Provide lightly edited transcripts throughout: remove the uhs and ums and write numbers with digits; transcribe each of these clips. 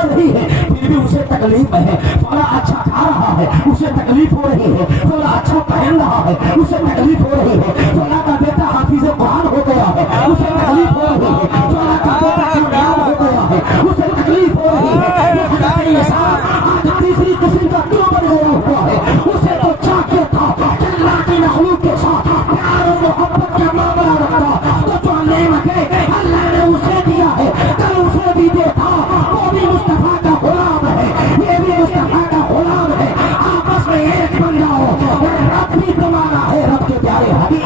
खाना नहीं है फिर भी उसे तकलीफ है, थोड़ा अच्छा खा रहा है उसे तकलीफ हो रही है, थोड़ा अच्छा पहन रहा है उसे तकलीफ हो रही है, थोड़ा का बेटा हाफिज कुरान हो गया है उसे तकलीफ हो रही है, थोड़ा का बेटा कामयाब हो गया है उसे तकलीफ हो रही है। आज तीसरी किस्म का क्यों बन गया हुआ है? उसे तो चाहिए था अल्लाह की मखलूक के साथ प्यार और मोहब्बत का मामला रखा, तो जो नेमतें अल्लाह ने उसे दिया है कल उसे भी देखा, वो भी मुस्तफा का गुलाम है, ये भी मुस्तफा का गुलाम है, आपस में एक बन जाओ, रब भी तुम्हारा है, रब के प्यारे हबीब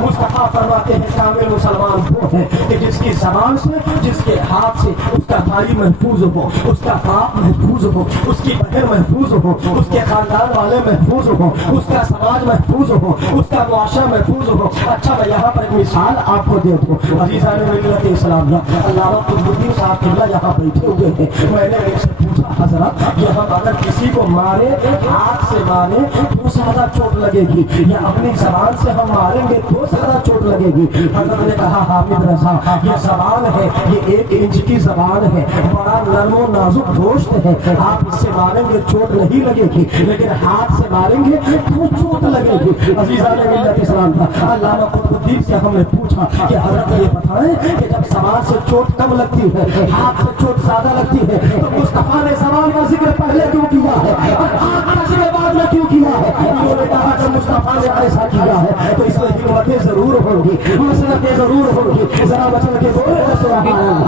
मुस्तफा फरमाते हैं कामिल मुसलमान वो है कि जिसकी जबान से जिसके हाथ से उसका भाई महफूज हो, उसका बाप महफूज हो, उसकी बहन महफूज हो, उसके खानदान वाले महफूज हो, उसका समाज महफूज हो, उसका मुआशरा महफूज हो। अच्छा मैं यहाँ पर एक मिसाल आपको दे दूँ। अज़ीज़ान मिल्लत इस्लाम अल्लामा कुतुबुद्दीन साहब किबला यहाँ बैठे हुए थे, मैंने उनसे पूछा हजरत ये हम अगर किसी को मारे हाथ से मारे तो ज्यादा चोट लगेगी या अपनी जबान से हम मारेंगे तो ज्यादा चोट लगेगी? हजरत ने कहा हामिद रजा ये जबान है, ये 1 इंच की जबान है, बड़ा नरम नाजुक गोश्त है, आप इससे मारेंगे चोट नहीं लगेगी, लेकिन हाथ से मारेंगे तो चोट लगेगी। अज़ीज़ान मिल्लत इस्लाम अल्लामा कुतुबुद्दीन से हमने पूछा कि हजरत ये बताएं कि जब जबान से चोट कम लगती है हाथ से चोट ज्यादा लगती है तो मुस्तफा ने जबान का जिक्र पहले क्यों किया है और हाथ का जिक्र बाद में क्यों किया है? उन्होंने कहा जब मुस्तफा ने ऐसा किया है तो इसमें हिम्मतें जरूर होंगी, मसलतें जरूर होंगी, जरा बचन के बोले तो सुभान अल्लाह।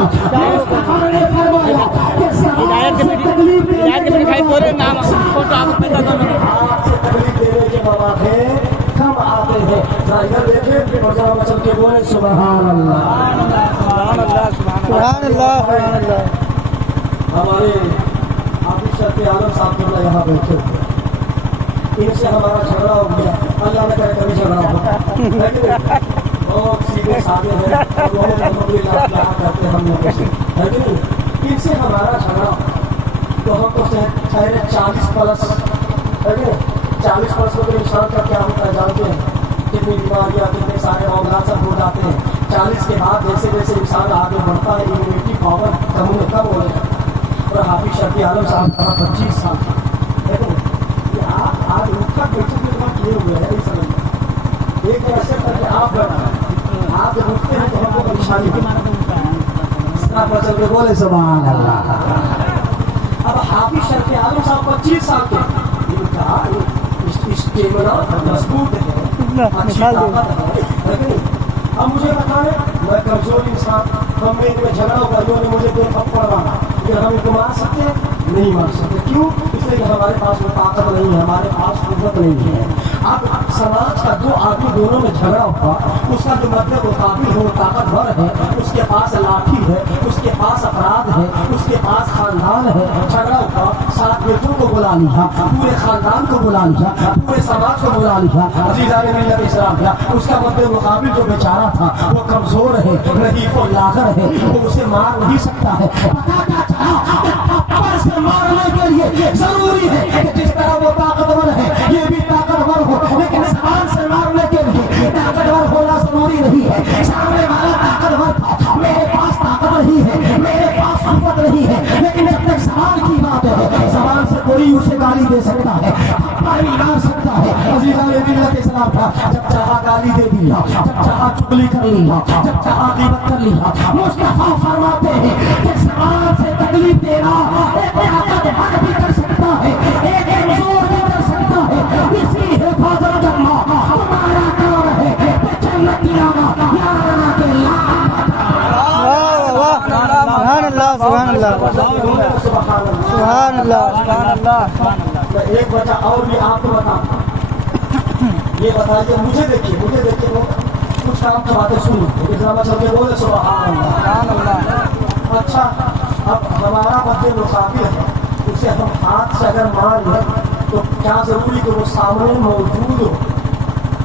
मुस्तफा ने फरमाया कि हिदायत के दिखाई बोले नाम फोटो आप पैदा करो, हाथ से तकलीफ देने के मौके कम आते हैं, जाहिर देखे और जरा बचन के बोले सुभान अल्लाह सुभान अल्लाह सुभान अल्लाह सुभान अल्लाह। हमारे हाफिज शफी आलम साहब किबला यहाँ बैठे हुए, इनसे हमारा झगड़ा हो गया, अल्लाह ने करे कभी झगड़ा होगा, बहुत सीधे साधे हैं, करते हम लोग है कि नहीं? इनसे हमारा झगड़ा तो हम तो ठहरे 40 प्लस है कि 40 प्लस तो इंसान का क्या होता है जानते हैं? कितनी बीमारियाँ कितने सारे औलाद सब हो जाते हैं। 40 के बाद जैसे जैसे इंसान आगे बढ़ता है इम्यूनिटी पावर कम में कम हो जाता है। और हाफिज शफी आलम साहब का 25 साल देखो ये आज उठक बैठक में बात ये हुआ है इस समय एक तरह से करके आप आप जब उठते हैं तो हमको परेशानी चल के बोले सुभान अल्लाह। अब हाफिज शफी आलम साहब 25 साल के मजबूत है, अब मुझे बताएं मैं कमजोर इंसान, हम में इनमें झगड़ा हुआ, इन्होंने मुझे 2 थप्पड़ मारा, लेकिन हम इनको मार सकते हैं? नहीं मार सकते। क्यों? इसलिए कि हमारे पास वो ताकत नहीं है, हमारे पास कुव्वत नहीं है। अब समाज का 2 आदमी दोनों में झगड़ा हुआ, उसका जो मध्य मुकाबिल हो ताकतवर है, उसके पास लाठी है, उसके पास अपराध है, उसके पास खानदान है, झगड़ा हुआ, 7 बेटों को बुला लिया, पूरे खानदान को बुला लिया, पूरे समाज को बुला लिया, अज़ीज़ान मिल्लत इस्लाम किया, उसका मध्य मुकाबिल जो बेचारा था वो कमजोर है, रहीफ और लागर है, वो उसे मार नहीं सकता है। पता क्या चला से मारने के लिए जरूरी है कि जिस तरह वो ताकतवर है ये भी ताकतवर हो, लेकिन जबान से मारने के लिए ताकतवर होना जरूरी नहीं है। सामने वाला ताकतवर था, मेरे पास ताकत नहीं है, मेरे पास कुव्वत नहीं है, लेकिन जब तक जबान की बात है जबान से कोई उसे गाली दे सकता है, पानी मार सकता है। अज़ीज़ान मिल्लत इस्लाम था जब चाहा गाली दे दिया, जब चाहा चुगली कर लिया, जब चाहा ग़ीबत कर लिया। मुस्तफा फरमाते हैं कि जबान से तकलीफ देना एक ताकतवर भी कर सकता है, एक कमजोर भी कर सकता है। इसी हिफाजत करना तुम्हारा काम है, जन्नत की आना यार के सुभान अल्लाह सुभान अल्लाह सुभान अल्लाह। एक बचा और भी आपको बता, ये बताइए मुझे देखिए वो कुछ काम की बातें सुन चल के बोले सुभान अल्लाह। अच्छा अब हमारा मध्य मुकाबिल है, उसे हम हाथ से अगर मार लें तो क्या जरूरी कि वो सामने मौजूद हो,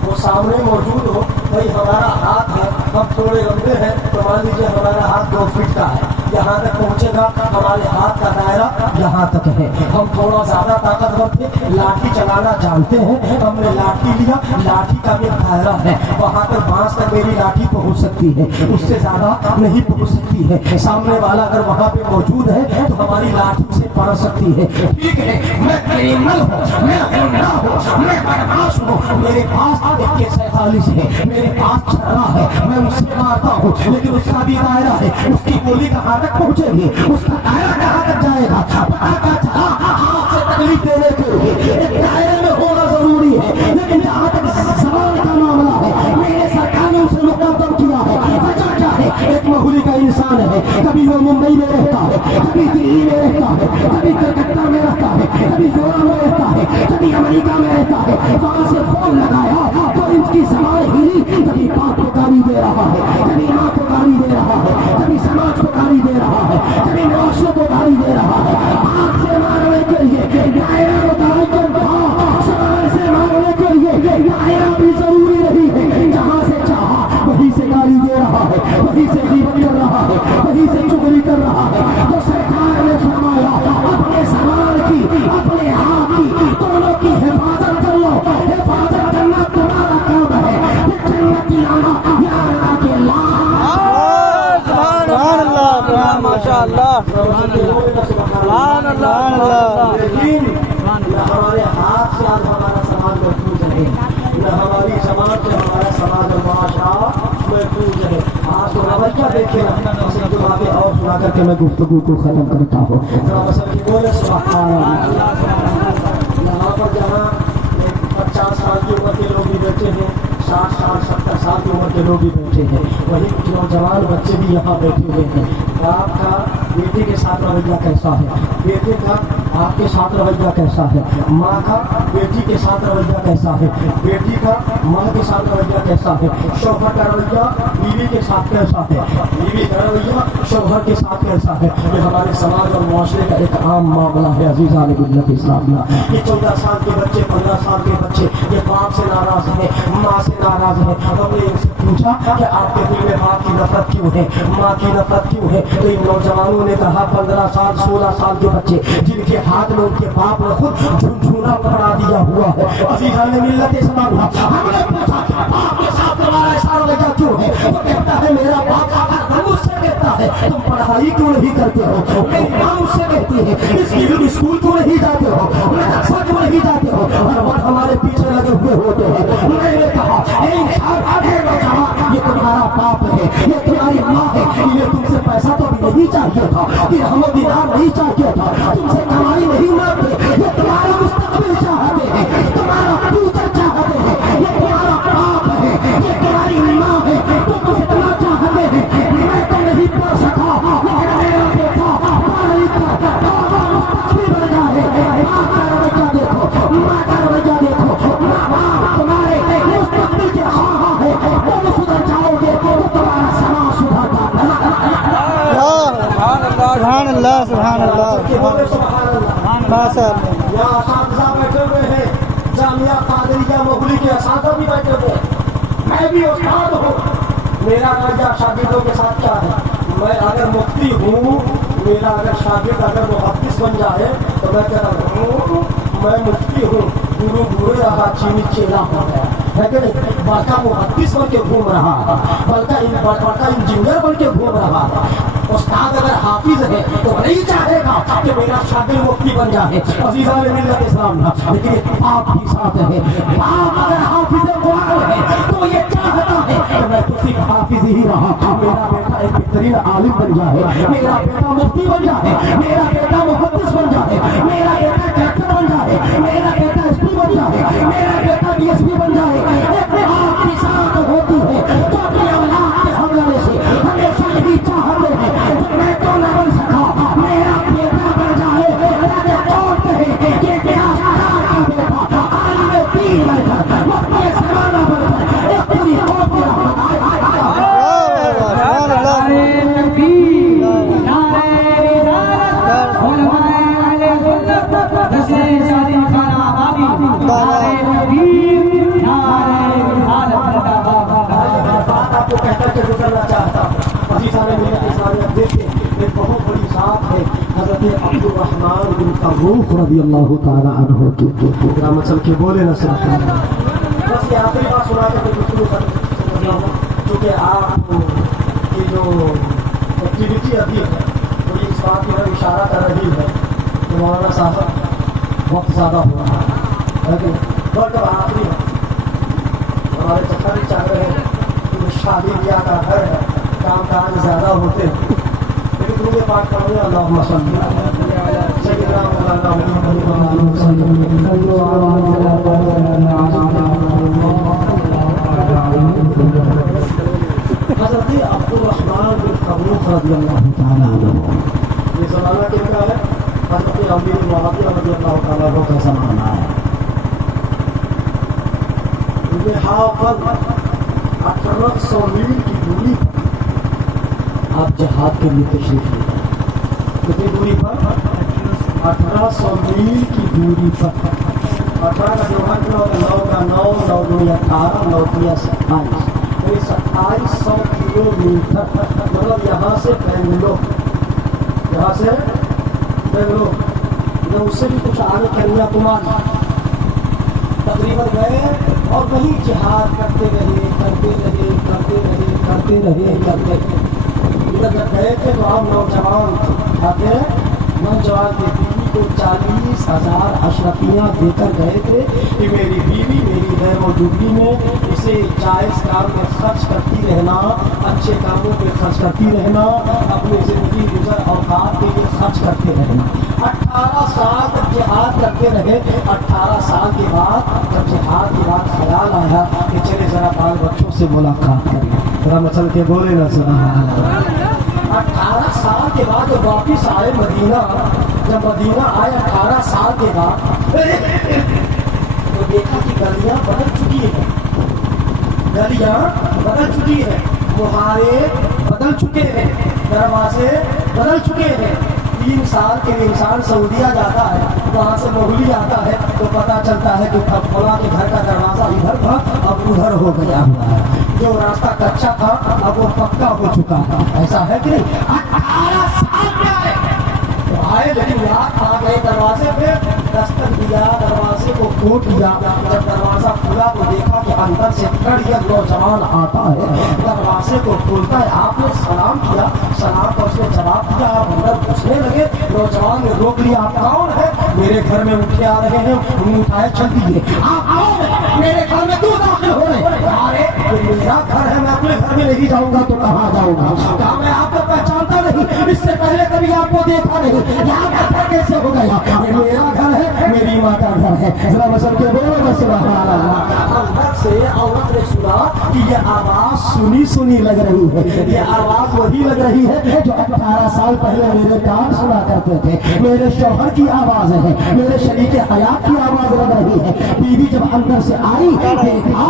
वो सामने मौजूद हो। भाई हमारा हाथ है, हम थोड़े लंबे हैं तो मान लीजिए हमारा हाथ 2 फीट का है, यहाँ तक पहुँचेगा, हमारे हाथ का दायरा यहाँ तक है। हम थोड़ा ज्यादा ताकतवर थे, लाठी चलाना जानते हैं, हमने लाठी लिया, लाठी का भी दायरा है, वहाँ तक बांस तक मेरी लाठी पहुँच सकती है, उससे ज्यादा नहीं पहुँच सकती है। सामने वाला अगर वहाँ पे मौजूद है तो हमारी लाठी से पड़ सकती है। ठीक है, मैं क्रिमिनल हूँ, मैं गुंडा हूँ, मैं बदमाश हूँ, मेरे पास AK-47 है, मेरे पास छर्रा है, मैं उससे मारता हूँ, लेकिन उसका भी दायरा है, उसकी गोली कहाँ तक पहुँचेगी, उसका दायरा कहाँ तक जाएगा, पता क्या चला, हाथ से तकलीफ देने के लिए एक दायरे में होना जरूरी है। लेकिन जहाँ तक सवाल का मामला है, मेरे सरकार ने उसे मुकदम किया है, वजह क्या है, एक माहौली का इंसान है, कभी वो मुंबई में रहता है, कभी दिल्ली में रहता है, कभी कलकत्ता में रहता है, कभी गोवा में रहता है, कभी अमेरिका में रहता है, वहाँ से फोन लगाया तो इनकी जबान हिली, कभी बाप को गाली दे रहा है, कभी माँ को गाली दे रहा है, कभी समाज को गाली दे रहा है, कभी मुआशरे को गाली दे रहा है। आग से मारने के लिए दायरा बताओ सवाल से मारने के लिए दायरा भी जरूरी नहीं है। जहाँ से चाहा वहीं से गाली दे रहा है, वहीं से गीबत कर रहा है, वहीं से चुगली कर रहा है। तो सरकार ने फरमाया अपने सवाल की, अपने हाथ की, दोनों की हिफाजत कर लो। हिफाजत करना तुम्हारा काम है, जन्नत लाना या अल्लाह के माशाअल्लाह लेकिन न हमारे हाथ से आज हमारा समाज महफूज रहे, न हमारी समाज से हमारा समाज और माशरा महफूज रहे। आज तो रवैया देखे ना, जो बातें और सुना करके मैं गुफ्तगू को खत्म करता हूँ। बोले यहाँ पर जहाँ 50 साल की उम्र के लोग भी बैठे हैं, 60 साल 70 साल की उम्र के लोग भी बैठे हैं, वही कुछ नौजवान बच्चे भी यहाँ बैठे हुए हैं। बाप का बेटे के साथ रवैया कैसा है, बेटे का आपके साथ रवैया कैसा है, माँ का बेटी के साथ रवैया कैसा है, बेटी का माँ के साथ रवैया कैसा है, शौहर का रवैया बीवी के साथ कैसा है, बीवी का रवैया शौहर के साथ कैसा है। ये हमारे समाज और मुआशरे का एक आम मामला है। अज़ीज़ान मिल्लत इस्लामिया, ये 14 साल के बच्चे, 15 साल के बच्चे ये बाप से नाराज है, माँ से नाराज है। हमने इनसे पूछा कि आपके दिल में बाप की नफरत क्यों है, माँ की नफरत क्यों है? तो इन नौजवानों ने कहा 15 साल 16 साल के बच्चे जिनके हाथ में उनके बाप ने खुद झुनझुना पकड़ा दिया हुआ है। अज़ीज़ान मिल्लत इस्लामिया, हमने पूछा बाप के साथ तुम्हारा ऐसा रवैया क्यों है? वो कहता है मेरा बाप मुझसे कहता है तुम पढ़ाई क्यों नहीं करते हो, मेरी माँ मुझसे कहती है इसकी स्कूल क्यों नहीं जाते हो, मदरसा क्यों नहीं जाते हो, हर वक्त हमारे पीछे लगे हुए होते हैं। मैंने कहा ये तुम्हारा बाप है, ये तुम्हारी माँ है, ये तुमसे पैसा तो भी नहीं चाहिए था, ये हमें दिनार नहीं चाहिए था, तुमसे कमाई नहीं मांगते, ये तुम्हारा मुस्तकबिल चाहते हैं, तुम्हारा फ्यूचर चाहते हैं, ये तुम्हारा बाप है, ये तुम्हारी माँ है, तुम कितना चाहते हैं। मैं तो नहीं पढ़ सका, मेरा बेटा पढ़ लिखा मुस्तकबिल बन जाए। माँ का रवैया देखो, माँ का रवैया देखो, माँ तुम्हारे मुस्तकबिल के हाँ है, तुम सुधर जाओगे तो तुम्हारा समाज सुधरता। सुभान अल्लाह, सुभान अल्लाह, माशाअल्लाह। यहाँ असातिज़ा बैठे हुए हैं, जामिया कादरिया मोगली के असातिज़ा भी बैठे हुए हैं, मैं भी उस्ताद हूँ। मेरा रवैया शागिर्दों के साथ क्या है? मैं अगर मुफ्ती हूँ, मेरा अगर शागिर्द अगर मुहद्दिस बन जाए तो मैं कहता हूँ मैं मुफ्ती हूँ, गुरु गुरु रहा चीनी चेला हो गया है कि नहीं? बड़का मुहद्दिस बन के घूम रहा है, बड़का इंजीनियर बन के घूम रहा है। उस्ताद अगर हाफिज है तो नहीं चाहेगा कि मेरा शागिर्द मुफ्ती बन जाए। अज़ीज़ान मिल्लत इस्लामिया, लेकिन एक बाप भी साथ है, बाप अगर हाफिज कुरान है तो ये चाहता है कि मैं तो सिर्फ हाफिज ही रहा, मेरा बेटा एक बेहतरीन आलिम बन जाए, मेरा बेटा मुफ्ती बन जाए, मेरा बेटा मुहद्दिस बन जाए, मेरा बेटा कलेक्टर बन जाए, मेरा बेटा SP बन जाए, मेरा बेटा DSP बन जाए। एक बाप की साथ होती है तो अपने औलाद के हमले से हमेशा यही चाहते हैं मैं तो न बन सका, मेरा बेटा बन जाए, मेरे और कहे कि क्या का बेटा आलिम दीन बनकर वो अपने ज़माना बनकर एक पूरी कौम को सुभान अल्लाह। वफात है हजरत अब्दुर्रहमान बिन फर्रुख रज़ी अल्लाह ताला अन्हु की। ग्राम चल के बोले ना सर, बस ये आखिरी बात सुना के फिर शुरू कर, क्योंकि आप ये जो एक्टिविटी अभी है तो ये इस बात की तरफ इशारा कर रही है कि मौलाना साहब वक्त ज़्यादा हो रहा है, लेकिन वक्त आखिरी है। हमारे चक्कर चाह रहे हैं कि शादी ब्याह का घर है, काम काज ज़्यादा होते हैं, लेकिन दूसरे पाठ पढ़ो अल्लाहुम्मा सल्ली अला सय्यिदना मौलाना हज़रत अब्दुर्रहमान बिन फर्रुख रज़ियल्लाहु ताला अन्हु, ये ज़माना किनका है? हज़रत अली बिन मुआविया रज़ियल्लाहु ताला अन्हु का ज़माना है। यहाँ पर 1800 मील की दूरी पर आप जहाद के लिए तशरीफ ले गए। कितनी दूरी पर? 1800 मील की दूरी पर। 18 का जोड़ा 9 का 9, 9 दूनी 18, 9 दूनी 27, तो 2700 किलोमीटर, मतलब यहाँ से बेंगलोर, यहाँ से बेंगलोर, या उससे भी कुछ आगे कन्याकुमारी तकरीबन गए और वही जिहाद करते रहे करते रहे करते रहे करते रहे करते रहे। इधर जब गए थे तो आप नौजवान आते नौजवान की बीवी को 40,000 अशरफियाँ देकर गए थे कि मेरी बीवी मेरी गैर मौजूदगी में इसे जायज़ काम में खर्च करती रहना, अच्छे कामों पे खर्च करती रहना, अपनी ज़िंदगी गुजर औकात के लिए खर्च करते रहना। 18 साल तक जिहाद करते रहे। 18 साल के बाद जब जिहाद के बाद ख्याल आया कि चले जरा बाल बच्चों से मुलाकात करें, जरा मसल के बोले ना सुना। 18 साल के बाद जब वापिस आए मदीना, जब मदीना आए 18 साल के बाद तो देखा कि गलियां बदल चुकी है, गलियां बदल चुकी है, मुहारे बदल चुके हैं, दरवाजे बदल चुके हैं। 3 साल के लिए इंसान सऊदीया जाता है, वहाँ से मोहली आता है तो पता चलता है कि फला के घर का दरवाजा इधर था अब उधर हो गया हुआ है, जो रास्ता कच्चा था अब वो पक्का हो चुका था। ऐसा है कि नहीं? 18 साल में आए तो आए, लेकिन याद आ गए दरवाजे पे, दस्तक दिया, दरवाजे को खोल दिया। जब दरवाजा खुला तो देखा कि अंदर से कड़िया नौजवान आता है, दरवाजे को खोलता है। आपने सलाम किया, सलाम का उसने जवाब दिया, आप अंदर पूछने लगे। नौजवान ने रोक लिया, आप कौन है? मेरे घर में उठे आ रहे हैं, मुंह उठाए चल दीजिए। आप कौन है? मेरे घर में क्यों दाखिल हो रहे? अरे मेरा घर है, मैं अपने घर में नहीं जाऊंगा तो कहाँ जाऊंगा? क्या मैं आपको पहचानता नहीं? इससे पहले कभी आपको देखा नहीं, यहाँ घर कैसे हो गया? मेरा घर है, मेरी माँ का घर है। जरा मसल के बोलो बस सुभान अल्लाह। अंदर से औरत ने सुना कि ये आवाज सुनी सुनी लग रही है, ये आवाज वही लग रही है जो 18 साल पहले मेरे कान सुना करते थे। मेरे शौहर की आवाज है, मेरे शरीक हयात की आवाज लग रही है। बीवी जब अंदर से आई देखा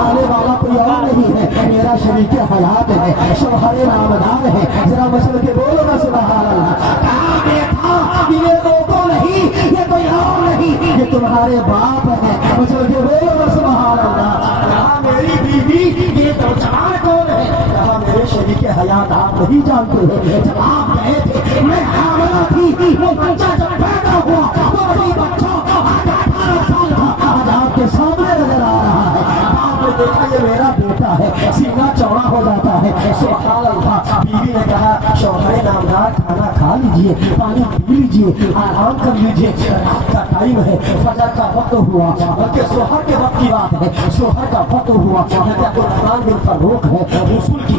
आने वाला कोई और नहीं है, मेरा शरीक हयात है, शौहर नामदार है। जरा मसल के बोलो ना सुभान अल्लाह। कहाँ देखा कि ये लोगों नहीं, ये कोई और नहीं, ये तुम्हारे बाप है। मसल के बोलो ना सुभान अल्लाह। कहाँ मेरी बीवी, ये तो नौजवान कौन है? कहाँ मेरे शरीक हयात आप नहीं जानते हो? जब आप गए थे मैं हामिला थी, वो बच्चा जब पैदा हुआ तो वही बच्चा 18 साल का आज आपके सामने नजर आ रहा है। आपने देखा ये मेरा बेटा है, सीना चौड़ा हो जाता है। सुभान अल्लाह। बीवी ने कहा शौहर नामदार खाना खा लीजिए, पानी पी लीजिए, आराम कर लीजिए, रात का टाइम है, फजर का वक्त हुआ, बल्कि सोहर के वक्त की बात है, सोहर का वक्त हुआ। अब्दुर्रहमान बिन फर्रुख है, रसूल की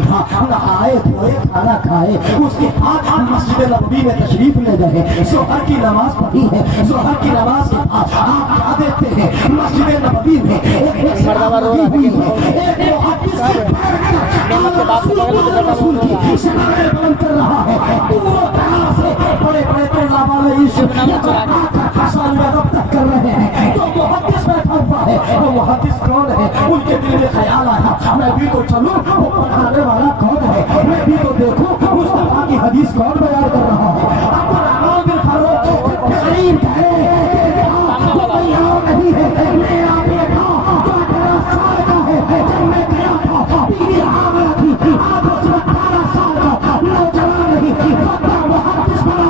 नहाए धोए खाना खाए, उसके बाद मस्जिद नबवी में तशरीफ ले गए, सोहर की नमाज पढ़ी है। सोहर की नमाज के बाद आप क्या देखते हैं? मस्जिद नबवी में एक कर रहा है, बड़े बड़े कर रहे हैं। तो मुहद्दिस बैठा हुआ है, वो मुहद्दिस कौन है? उनके दिल में ख्याल आया मैं भी तो चलूं, वो पढ़ाने वाला कौन है? मैं भी तो देखूं मुस्तफा की हदीस कौन बयान कर रहा है? अब्दुर्रहमान बिन फर्रुख गरीब है, वो कोई और नहीं है, मेरा बेटा जो 18 साल का है। जब मैं गया था बीवी हामिला थी, आप 18 साल का नौजवान नहीं, मुहद्दिस बना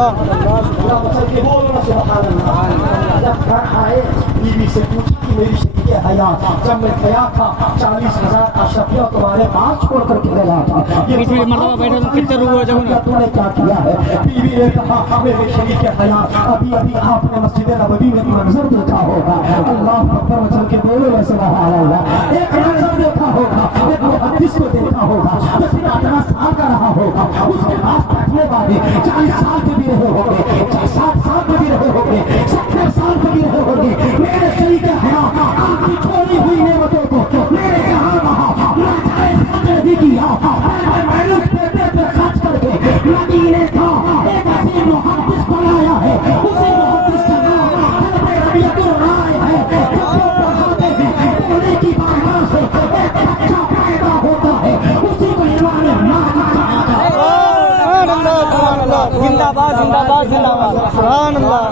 اللہ چل کے بولو نا سبحان اللہ. جب گھر آئے بیوی سے پوچھا کہ میری شریک حیات, جب میں گیا تھا 40,000 اشرفیہ تمہارے پاس چھوڑ کر کے گیا تھا, یہ مرتبہ بیٹھا تو کتنے روح تم نے کیا کیا ہے؟ بیوی نے کہا میرے شریک حیات ابھی ابھی آپ نے مسجد نبوی میں منظر دیکھا ہوگا. اللہ اکبر چل کے بولو نا سبحان اللہ. ایک منظر دیکھا ہوگا, ایک محدث کو دیکھا ہوگا, بس 18 سال کا رہا ہوگا, اس کے پاس بیٹھنے والے 40 سال کے بھی رہے ہوں گے, 60 سال کے بھی رہے ہوں گے, 70 سال کے بھی رہے ہوں گے. میرے شریک حیات آپ کی چھوڑی ہوئی نعمتوں کو میرے یہاں وہاں نہیں کیا, میں اس پیسے پہ خرچ کر کے مدینے کا ایک عظیم محدث بنایا ہے. اسی محدث کا نام حضرت ربیعۃ الرائے ہے. پڑھاتے ہیں پونے کی بارگاہ سے ایک بچہ پیدا ہوتا ہے, اسی کو امام مہدی کہا جاتا ہے. سبحان اللہ سبحان اللہ, زندہ باد زندہ باد زندہ باد, سبحان اللہ.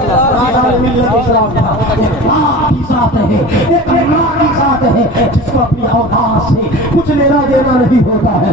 جس کو اپنی اوقات سے کچھ لینا دینا نہیں ہوتا ہے.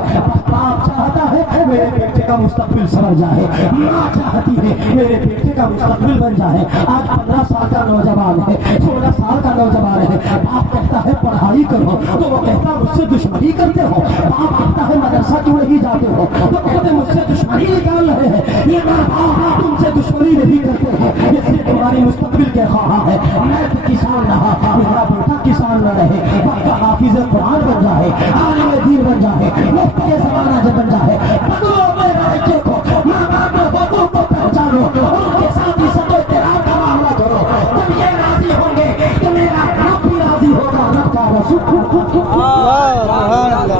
باپ چاہتا ہے میرے بیٹے کا مستقبل سمجھ جائے, ماں چاہتی ہے میرے بیٹے کا مستقبل بن جائے. آج 15 سال کا نوجوان ہے, 16 سال کا نوجوان ہے, باپ کہتا ہے پڑھائی کرو تو وہ کہتا ہے مجھ سے دشمنی کرتے ہو. باپ کہتا ہے مدرسہ کیوں نہیں جاتے ہو تو کہتے مجھ سے دشمنی نکال رہے ہیں. یہ باپ تم سے دشمنی نہیں کرتے ہیں, یہ صرف تمہاری مستقبل کے خواہاں ہے. میں تو کسان رہا, میرا بیٹا کسان نہ رہے, حافظ قرآن بن جائے, عالم دین بن جائے, مفتی زمانہ جب بن جائے. بدلو میرے بچے کو, ماں باپ بطور کو پہچانو, ان کے ساتھ ہی سب احترام کا معاملہ کرو. تم یہ راضی ہوں گے کہ میرا رب بھی راضی ہوگا, رب کا رسول. سبحان اللہ.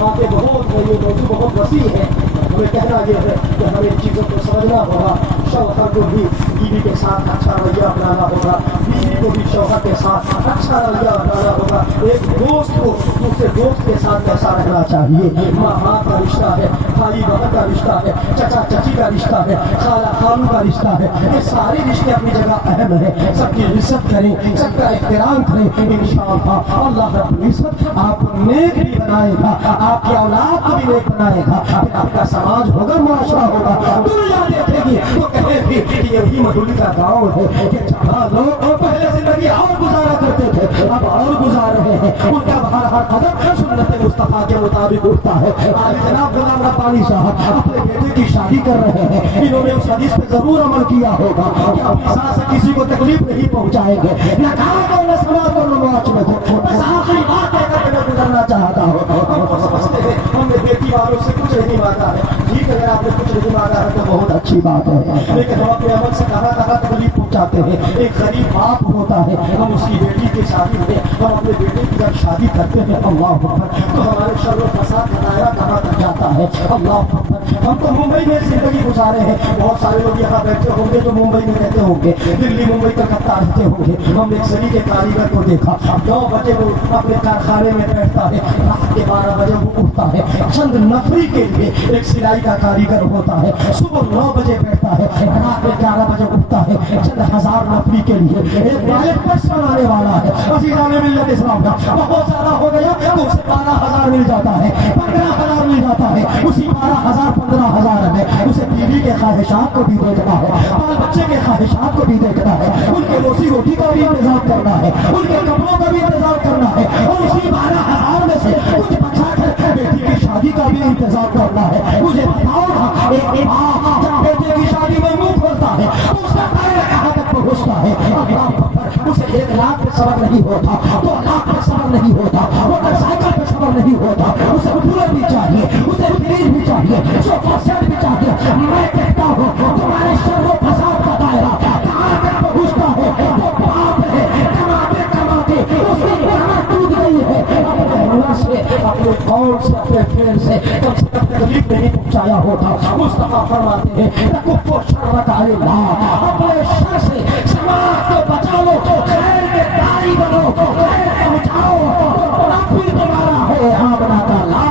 باتیں بہت ہے, یہ موضوع بہت وسیع ہے. ہمیں کہنا یہ ہے کہ ہمیں چیزوں کو سمجھنا ہوگا. شوہر کو بھی بیوی کے ساتھ اچھا رویہ اپنانا ہوگا, بیوی کو بھی شوہر کے ساتھ اچھا رویہ اپنانا ہوگا. ایک دوست کو دوسرے دوست کے ساتھ کیسا رہنا چاہیے. ماں باپ کا رشتہ ہے, بھائی بہن کا رشتہ ہے, چچا چچی کا رشتہ ہے, خالہ خالو کا رشتہ ہے. یہ سارے رشتے اپنی جگہ اہم ہیں. سب کی عزت کریں, سب کا احترام کریں. انشاءاللہ اللہ رب العزت آپ کو نیک بھی بنائے گا, آپ کی اولاد کو بھی نیک بنائے گا. پھر آپ کا سماج ہوگا, معاشرہ ہوگا, دنیا دیکھے گی تو کہے گی کہ یہی مدھولی کا گاؤں ہے. کہ جہاں لوگ پہلے زندگی اور گزارا کرتے تھے اب اور گزار رہے ہیں. ان کا ہر قدم سنت مصطفیٰ کے مطابق اٹھتا ہے. آج جناب غلام ربانی صاحب اپنے بیٹے کی شادی کر رہے ہیں. انہوں نے اس حدیث پہ ضرور عمل کیا ہوگا کہ اپنی سانس سے کسی کو تکلیف نہیں پہنچائیں گے, نہ کہا کو نہ سماج کو نہ معاشرے کو. بس آخری بات کہہ کر میں گزرنا چاہتا ہوں. ہم کو سمجھتے ہیں ہم نے بیٹی والوں سے کچھ نہیں مانگا ہے. ٹھیک ہے, اگر آپ نے کچھ نہیں مانگا ہے تو بہت اچھی بات ہے, لیکن ہم اپنے عمل سے کہاں کہاں تکلیف پہنچاتے ہیں. ایک غریب باپ ہوتا ہے, ہم اس کی بیٹی کی شادی میں ہم اپنے بیٹے کی جب شادی کرتے ہیں اللہ اکبر تو ہمارے شر و فساد کا دائرہ کہاں تک جاتا ہے. اللہ اکبر. ہم تو ممبئی میں زندگی گزارے ہیں. بہت سارے لوگ یہاں بیٹھے ہوں گے تو ممبئی میں رہتے ہوں گے, دلی ممبئی کلکتہ رہتے ہوں گے. ہم ایک صدی کے کاریگر کو دیکھا, 9 بجے وہ اپنے کارخانے میں بیٹھتا ہے, رات کے 12 بجے وہ اٹھتا ہے. چند نفری کے لیے ایک سلائی کا کاریگر ہوتا ہے, صبح 9 بجے بیٹھتا ہے, رات میں 11 بجے اٹھتا ہے. چند ہزار نفری کے لیے ایک وائٹ پرس بنانے والا ہے. عزیزان ملت اسلام کا بہت زیادہ ہو گیا تو اسے 12,000 مل جاتا ہے, 15,000 مل جاتا ہے. اسی 12,000 15,000 میں اسے بیوی کے خواہشات کو بھی دیکھنا ہے, بال بچے کے خواہشات کو بھی دیکھنا ہے, ان کے روزی روٹی کا بھی انتظام کرنا ہے, ان کے کپڑوں کا بھی انتظام کرنا ہے, اور اسی 12,000 میں سے کچھ بچا کر بیٹی کی شادی کا بھی انتظام کرنا ہے. مجھے بتاؤ نا, ایک باپ جب بیٹے کی شادی میں منہ کھولتا ہے تو اس کا پیر کہاں تک پہنچتا ہے. اسے 1 لاکھ پہ صبر نہیں ہوتا, 2 لاکھ پہ صبر نہیں ہوتا, موٹر سائیکل پہ صبر نہیں ہوتا. اسے پورے بھی چاہیے, اسے فریج بھی چاہیے, سوفا سیٹ بھی چاہیے. میں کہتا ہوں تمہارے شر و فساد کا دائرہ کہاں تک پہنچتا ہے. وہ باپ ہے, کماتے کماتے اس کی قیامت ٹوٹ گئی ہے. اپنے منہ سے, اپنے قول سے, اپنے فعل سے کم تکلیف نہیں پہنچایا ہوتا. مصطفیٰ فرماتے ہیں تکفو شرک علی اللہ, اپنے شر سے سماج کو بچا لو, خیر کے داعی بنو, خیر پہنچاؤ, رب بھی تمہارا ہے, آمنا کا لا.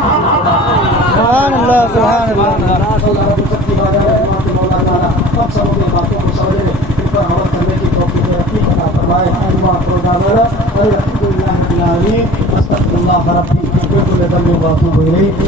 سبحان اللہ سبحان اللہ. اللہ رب العزت کی بارگاہ میں دعا کہ مولا تعالیٰ ہم سب اپنی باتوں کو سمجھنے, ان پر عمل کرنے کی توفیق یقین عطا فرمائے. دعا کرو دعوانا الحمدللہ رب العالمین, استغفر اللہ ربی من کل ذنب واتوب الیہ.